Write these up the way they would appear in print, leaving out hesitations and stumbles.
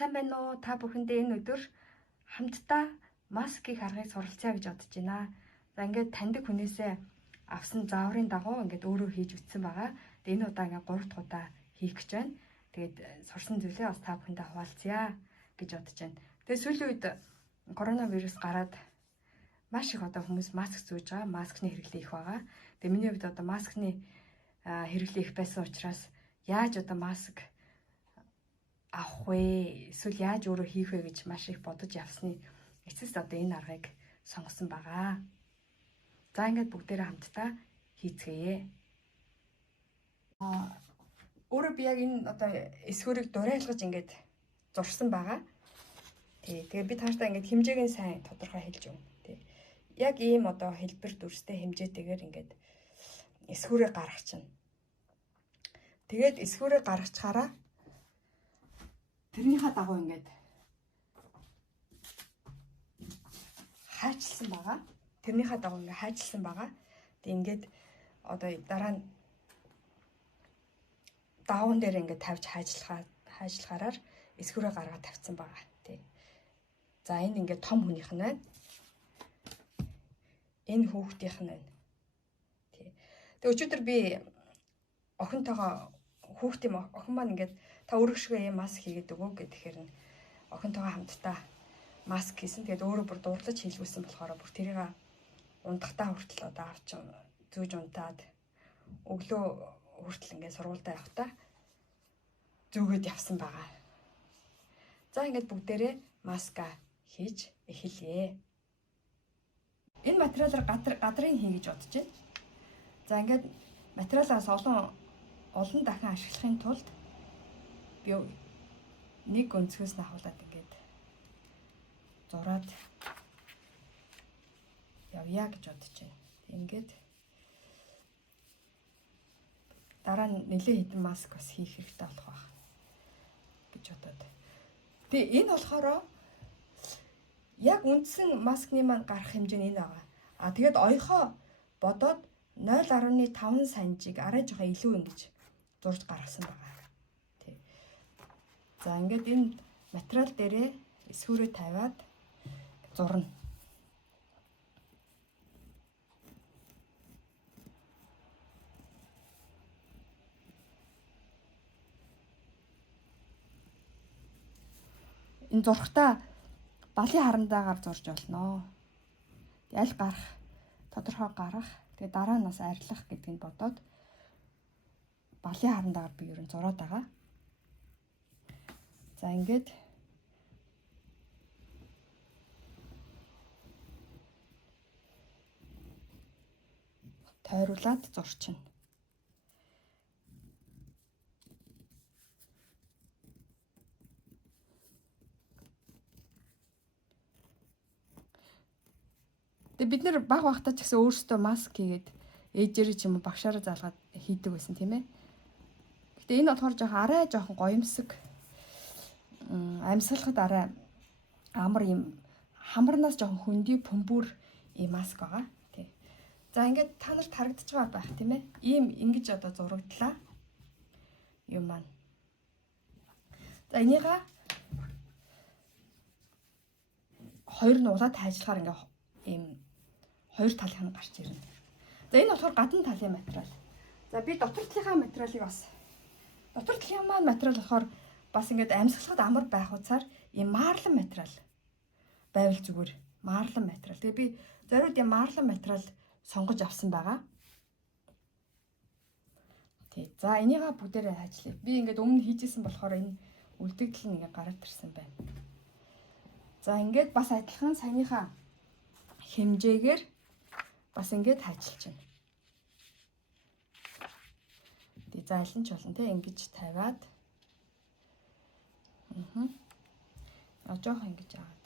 Сайн байна уу? Та бүхэндээ энэ өдөр хамтдаа маскыг харахыг суралцъя гэж бодож байна. За ингээд таньдаг хүнээсээ авсан зааврын дагуу ингээд өөрөө хийж үтсэн байгаа. Тэгээ энэ удаа ингээд 3 дахь удаа хийх гэж байна. Тэгээд сурсан зүйлээ бас та бүхэндээ хуваалцъя гэж бодож байна. Тэгээ сүүлийн үед коронавирус гараад маш их одоо хүмүүс маск зүүж байгаа. Маскны хэрэглээ их байгаа. Тэгээ миний хувьд одоо маскны хэрэглээ их байсан учраас яаж одоо маск авах вэ? Эсвэл яаж өөрөө хийх вэ гэж маш их бодож явсны эцэст одоо энэ аргыг сонгосон байгаа. За ингээд бүгдээрээ хамтдаа хийцгээе. Өөрөө би яг энэ одоо эсвэрийг дурайлгаж ингээд зурсан байгаа. Тэгээ би тааштай ингээд хэмжээг нь сайн тодорхой хэлж өгнө. Яг ийм одоо хэлбэр дүрстэй хэмжээтэйгээр ингээд эсвэрээ гаргачихна. Тэгээд эсвэрээ гаргачаараа тэрнийхээ дагуу ингээд хайчилсан байгаа. Тэрнийхээ дагуу ингээд хайчилсан байгаа. Тэг ингээд одоо дараа нь даавн дээр ингээд тавьж хайжлахаараар эсвэрээ гаргаад тавьсан байгаа. Тэг. За энд ингээд том хүнийх нь байна. Энэ хүүхдийнх нь байна. Тэг өчигдөр би охинтойгоо хүүхдийн охин маань ингээд та өргөшгөө юм маск хийгээд өгөө гэхээр нь охинтойгоо хамтдаа маск хийсэн. Тэгээд өөрөө бүр дуурлаж хийлгүүлсэн болохоор бүр тэрийг ундахтаа хүртэл одоо авч зүүж унтаад өглөө хүртэл ингээд сургуультай явахдаа зүүгээд явсан байгаа. За ингээд бүгдээрээ маска хийж эхэлье. Энэ материалаар гадрын хий гэж бодож байна. За ингээд материалаас олон дахин ашиглахын тулд би нэг өнцгөөс нь авахлаад ингээд зураад явъя гэж бодож байна. Ингээд дараа нь нэлээд хэдэн маск бас хийх хэрэгтэй болох байх гэж бодоод. Тэгээ энэ болохоор яг үндсэн маскны маань гарах хэмжээ нь энэ байгаа. Тэгээд оёхоо бодоод 0.5 санжиг арай жоохон илүү ингэж зурж гаргасан байгаа. За ингээд энэ материал дээрээ эсвэрээ тавиад зурна. Энэ зурхтаа балын харандаагаар зурж болно. Аль гарах, тодорхой гарах, тэгээ дараа нь бас арилгах гэдгийг бодоод балын харандаагаар би ерөн зураад байгаа. За ингээд тойруулаад зурчихна. Тэгээ бид нэр баг багтаа ч гэсэн өөрсдөө маск хийгээд ээжээрээ ч юм уу багшаараа залгаад хийдэг байсан тийм ээ. Гэтэ энэ болохоор арай жоохон гоёмсог амьсгалахад арай амар юм хамарнаас жоохон хөндөй бөмбөр ийм маск байгаа. Тий. За ингээд та нарт харагдаж байгаа байх тийм ээ. Ийм ингэж одоо зурагдлаа. Юм маань. За энийга хоёр нь улаад хайжлахаар ингээ ийм хоёр талынх нь гарч ирнэ. За энэ болохоор гадна талын материал. За би дотор талынхаа материалыг бас дотор талын маань материал болохоор бас ингээд амьсгалахад амар байх утсаар ийм марлан материал байвал зүгээр марлан материал. Тэгээ би зориуд ийм марлан материал сонгож авсан байгаа. Тий. За энийгээ бүгдээрээ хайжлаа. Би ингээд өмнө хийжсэн болохоор энэ үлдэгдэл нь ингээд гараад ирсэн байна. За ингээд бас адилхан саяныхаа хэмжээгээр бас ингээд хайчилж байна. Тий. За аль нь ч болно те ингэж тавиад жоох ингэж аваад.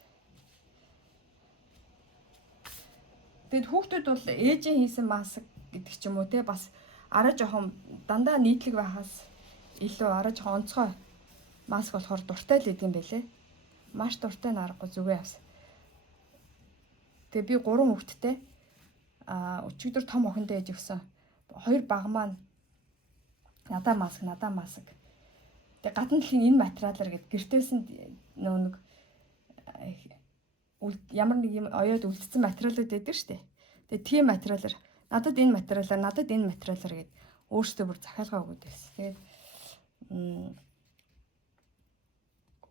Тэгэд хүүхдүүд бол ээжийн хийсэн маск гэдэг ч юм уу те бас арай жоохон дандаа нийтлэг байхаас илүү арай жоохон онцгой маск болохоор дуртай л гэдэг юм байлээ. Маш дуртай нарахгүй зүгээ авсан. Тэгээ би 3 хүүхэдтэй өчигдөр том охиндоо ээж өгсөн. 2 баг маань надаа маск Тэгээ гадна талын энэ материалаар гээд гэртээс нь нэг ямар нэг юм оёод үлдсэн материалууд байдаг шүү дээ. Тэгээ тийм материалаар надад энэ материалаар гээд өөрсдөө бүр захиалгаа өгöd байсан. Тэгээд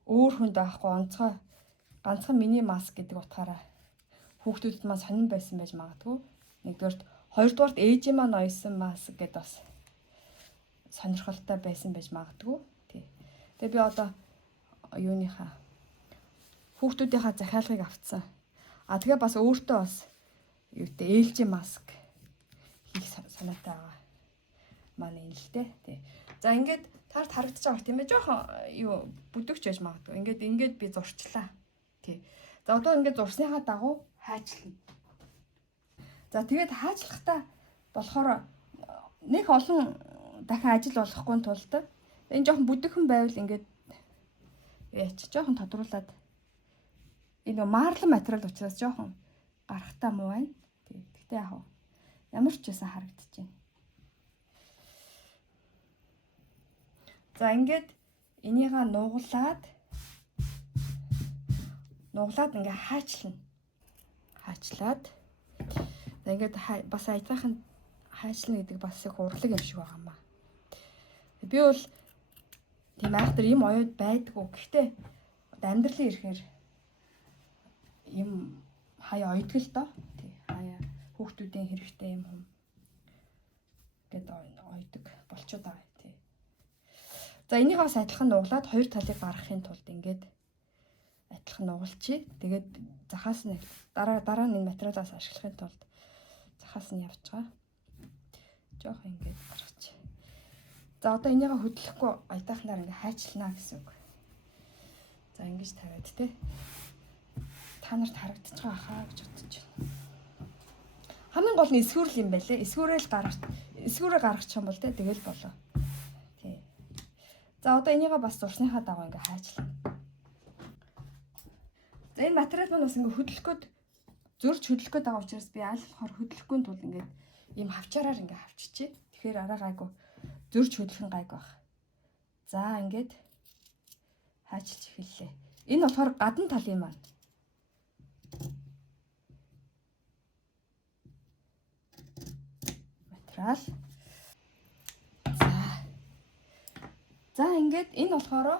өөр хүнд авахгүй ганцхан миний маск гэдэг утгаараа хүүхдүүдэд маань сонирн байсан байж магадгүй. Нэгдүгээрт, хоёрдугаарт ээжийн маань оёсон маск гэдээ бас сонирхолтой байсан байж магадгүй. Тий. Тэгээ би одоо юуныхаа хүүхдүүдийнхаа захиалгыг авцсан. Тэгээ бас өөртөө бас юутэй ээлжийн маск хийх санаатай байгаа. Манай энэ л дээ. Тий. За ингээд тарт харагдаж байгаа тийм ээ. Жохон юу бүдэгч байж магадгүй. Ингээд би зурчлаа. Тий. За одоо ингээд зурсныхаа дагуу хайчлана. За тэгээд хайчлахтаа болохоор нэг олон дахин ажил болохгүй тулд энэ жоохон бүдэгхэн байвал ингээд яач жоохон тодруулаад энэ маарлан материал учраас жоохон гарахтаа муу байна. Тэгтээ яг ямар ч байсан харагдаж байна. За ингээд энийгээ нуглаад ингээ хаачлана. Хаачлаад за ингээд бас ажлынхан хаачлана гэдэг бас их урлаг юм шиг байгаа юм аа. Би бол тийм айхтар юм оёод байдгүй. Гэхдээ амьдралын ирэхээр юм хаяа ойдгоо л доо. Тий. Хаяа хүүхдүүдийн хэрэгтэй юм хүм гэдэг ойдог болчиход байгаа. Тий. За энийг бас адилхан нуглаад хоёр талыг гаргахын тулд ингээд адилхан нугалчи. Тэгээд захаас нь дараа нь энэ материалаас ашиглахын тулд захаас нь явж байгаа. Жоох ингээд гаргач. За одоо энийгээ хөдлөхгүй аятайхнаар ингээд хайчлана гэсэн үг. За ингэж тавиад те. Та нарт харагдаж байгаа хаа гэж бодож байна. Хамгийн гол нь эсвэрл юм байлээ. Эсвэрээ гаргачих юм бол те тэгэл болоо. Тий. За одоо энийгээ бас зурсныхаа дагуу ингээд хайчлана. За энэ материал маань бас ингээд зөрж хөдлөх гээд байгаа учраас би аль болохоор хөдлөхгүй тул ингээд ийм хавчаараар ингээд хавччихъя. Тэгэхээр араа гайгүй зөрж хөдлөх нь гайг баг. За ингээд хайчилж эхэллээ. Энэ болохоор гадна талын маань. Материал. За ингээд энэ болохоор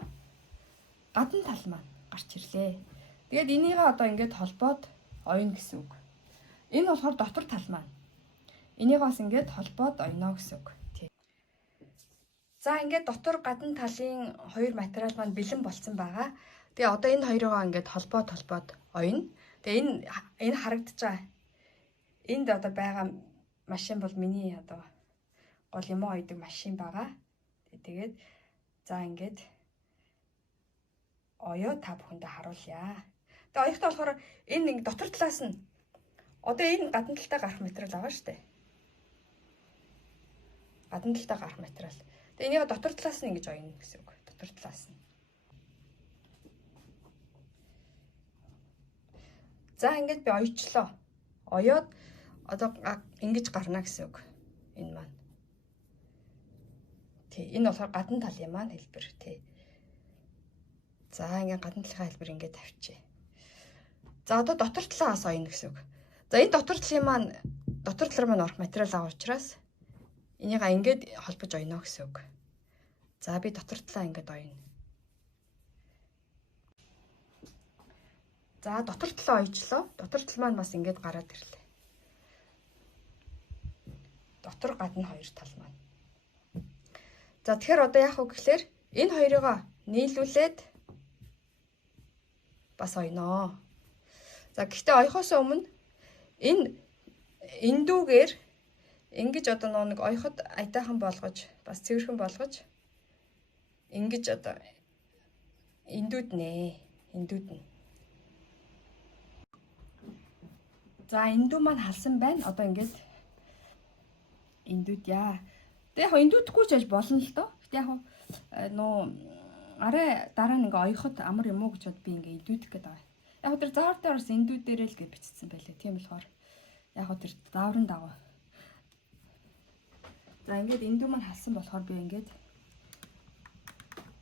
гадна тал маань гарч ирлээ. Тэгээд энийг одоо ингээд холбоод ойно гэсэн үг. Энэ болохоор дотор тал маань. Энийг бас ингээд холбоод ойно гэсэн үг. Тий. За ингээд дотор гадна талын хоёр материал маань бэлэн болсон байгаа. Тэгээ одоо энэ хоёроо ингээд холбоод ойно. Тэгээ энэ харагдаж байгаа. Энд одоо байгаа машин бол миний одоо гол юм ойдог машин байгаа. Тэгээд за ингээд оёо та бүхэндээ харуулъя. Тэгээ оёхтой болохоор энэ нэг дотор талаас нь одоо энэ гадна талтай гарах материал байгаа шүү дээ. Гадна талтай гарах материал. Тэгээ энийг дотор талаас нь ингэж оёно гэсэн үг. Дотор талаас нь. За ингээд би оёчлоо. Оёод одоо ингэж гарна гэсэн үг. Энэ маань. Тий, энэ болохоор гадна талын маань хэлбэр тий. За ингээд гадна талын хэлбэр ингээд тавьчих. За одоо дотор талаас оёно гэсэн үг. За энэ дотор талаар маань орох материал байгаа учраас энийг ингээд холбож оёно гэсэн үг. За би дотор талаа ингээд оёно. За дотор талаа ойчлоо. Дотор тал маань бас ингээд гараад ирлээ. Дотор гадна хоёр тал маань. За тэгэхээр одоо яах вэ гэхээр энэ хоёроо нийлүүлээд бас ойноо. За гэхдээ ойхоос өмнө энэ эндүүгээр ингэж одоо нэг ойход аятайхан болгож бас цэвэрхэн болгож ингэж одоо эндүүд нэ. За эндүү маань халсан байна. Одоо ингээд эндүүд яа. Тэг яг эндүүдгүй ч яаж болно л доо. Гэтэ яг арай дараа нэг оёхот амар юм уу гэж бод би ингээд эндүүдэх гээд байгаа. Яг тэр заавар дээр бас эндүүдээрээ л гэж бичсэн байлээ. Тийм болохоор яг тэр зааврын дагуу. За ингээд эндүү маань халсан болохоор би ингээд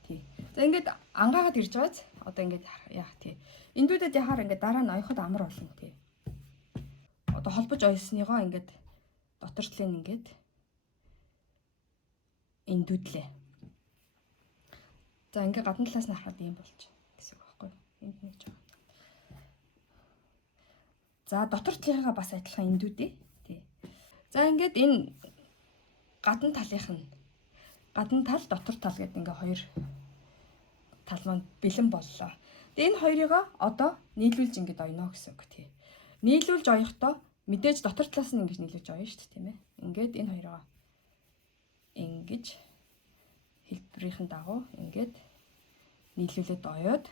тий. За ингээд ангаагаад ирж байгааз одоо ингээд яах тий. Эндүүдэд яхаар ингээд дараа нь оёход амар болно тий. Одоо холбож ойсныгоо ингээд дотор талын ингээд эндүүдлээ. За ингээд гадна талаас нь харахад ийм болж гэсэн үг байхгүй юу? Энд нэг жоо. За дотор талынхаа бас адилхан эндүүдээ тий. За ингээд энэ гадна тал дотор тал гэдэг ингээ хоёр тал маань бэлэн боллоо. Тэгээ энэ хоёрыг одоо нийлүүлж ингээд оёно гэсэн үг тий. Нийлүүлж оёхдоо мэдээж дотор талаас нь ингэж нийлүүлж оёно шүү дээ тийм ээ. Ингээд энэ хоёроо ингэж хэлбэрийн дагуу ингээд нийлүүлээд оёод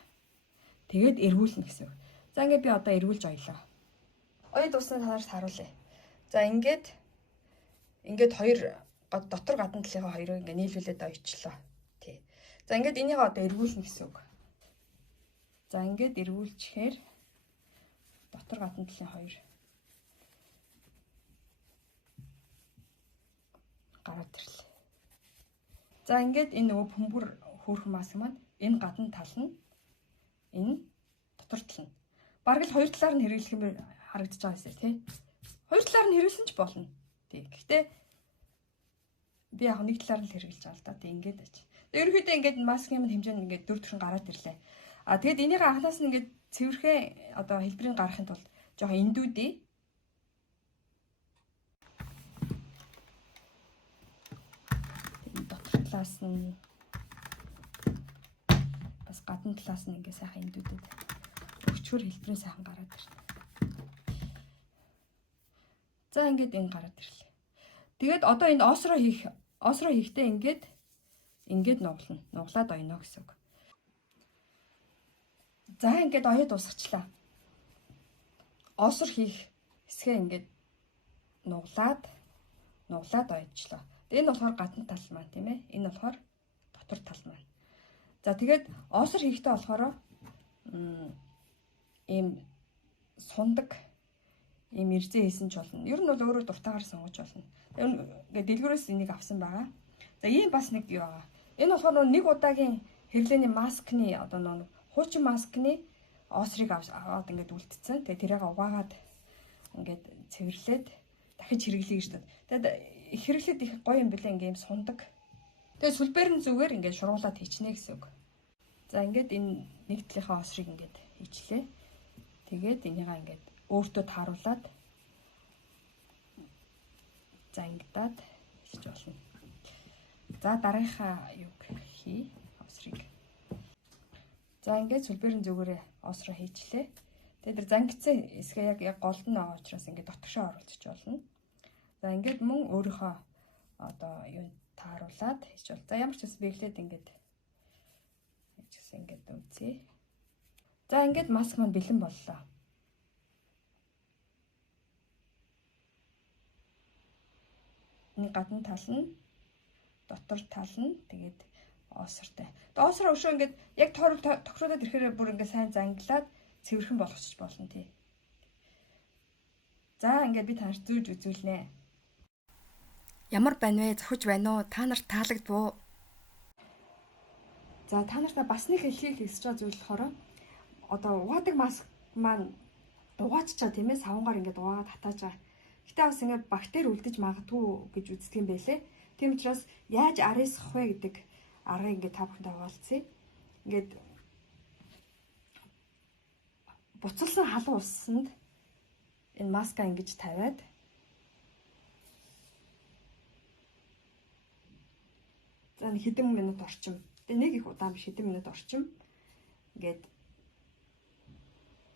тэгээд эргүүлнэ гэсэн үг. За ингээд би одоо эргүүлж оёлоо. Оёд дуснаа танаарт харуулъя. За ингээд хоёр дотор гадна талынхаа хоёрыг ингээд нийлүүлээд оёчлоо. Тий. За ингээд энийг одоо эргүүлнэ гэсэн үг. За ингээд эргүүлчихээр дотор гадна талын хоёр гараад ирлээ. За ингээд энэ нөгөө бөмбөр хөөрхөн маск маань энэ гадна тал нь энэ дотор тал нь бараг л хоёр талаар нь хэрэглэх юм харагдаж байгаа юмсээ тий. Хоёр талаар нь хэрэглэсэн ч болно. Тий. Гэхдээ би яг нэг талаар нь хэрэглэж байгаа л да. Тий ингээд ач. Ерөнхийдөө ингээд маскын хэмжээ нь ингээд 4 төрхөн гараад ирлээ. А тэгэд энийг анханаас нь ингээд цэвэрхэн одоо хэлбэрийг гаргахын тулд жоохон эндүүдээ дотор талаас нь бас гадна талаас нь ингээд сайхан эндүүдэд өчгөр хэлбэрийн сайхан гараад ирлээ. За ингээд энэ гараад ирлээ. Тэгээд одоо энэ осроо хийхдээ ингээд нуглаад оёно гэсэн үг. За ингээд оёд усгачлаа. Осор хийх хэсгээ ингээд нуглаад оёдчлаа. Энэ болохоор гадна тал маань тийм ээ. Энэ болохоор дотор тал маань. За тэгээд осор хийхдээ болохоор ийм сундаг ийм ирзээ хийсэн ч болно. Ер нь бол өөрөө дуртайгаар сонгож болно. Ингээд дэлгүүрээс энийг авсан байгаа. За ийм бас нэг юу байгаа. Энэ болохоор нэг удаагийн хэрэглээний маскны одоо нэг хуучин маскны осрыг аваад ингээд үлдсэн. Тэгээ тэрийг угаагаад ингээд цэвэрлээд дахиж хэрэглэе гэж байна. Тэгээд хэрэглээд их гоё юм бэлээ ингээд сундаг. Тэгээ сүлбээр нь зүгээр ингээд шургуулад хийчихнэ гэсэн үг. За ингээд энэ нэг талынхаа осрыг ингээд хийчлээ. Тэгээд энийгээ ингээд өөртөө тааруулаад зангидаад хийж болно. За дараагийнхаа юг хий осрыг. За ингээд сүлбэрэн зүгээрээ осроо хийчлээ. Тэгээд тэр зангидсан хэсгээ яг голд нь байгаа учраас ингээд дотгошоо оруулчих болно. За ингээд мөн өөрийнхөө одоо юу тааруулаад хийж бол. За ямар ч бас биглээд ингээд үзье. За ингээд маск маань бэлэн боллоо. Нэг гадна тал нь дотор тал нь тэгээд осортой. Тэгээд осроо өшөө ингээд яг тохируулаад ирэхээр бүр ингээд сайн занглаад цэвэрхэн болгочих болно тий. За ингээд би танарт зүүж үзүүлнэ. Ямар байна вэ? Зохиж байна уу? Та нарт таалагдв уу? За та нарт бас нэг хэлхийг хэлсэж байгаа зүйл болохоор одоо угаадаг маск маань угааччаа тийм ээ савнгаар ингээд угаагаад хатааж байгаа. Гэтэ бас ингээд бактери үлдэж магадгүй гэж үздэг юм байлээ. Тийм учраас яаж арьсах вэ гэдэг аргыг ингээд та бүхэндээ хуваалцъя. Ингээд буцалсан халуун уссанд энэ маска ингэж тавиад за хэдэн минут орчим. Тэгээ нэг их удаан биш хэдэн минут орчим ингээд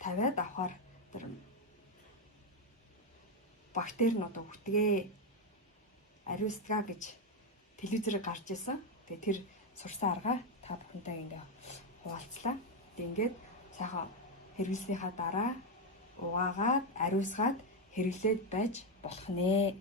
тавиад авахаар тэр бактери нь одоо үтгээ ариустгаа гэж телевизээр гарч исэн. Тэгээ тэр сурсан аргаа та бүхэнтэй ингээ хуваалцлаа. Тэгээ ингээд сайхан хэрэглэснийхаа дараа угаагаад ариусгаад хэрэглээд байж болох нэ.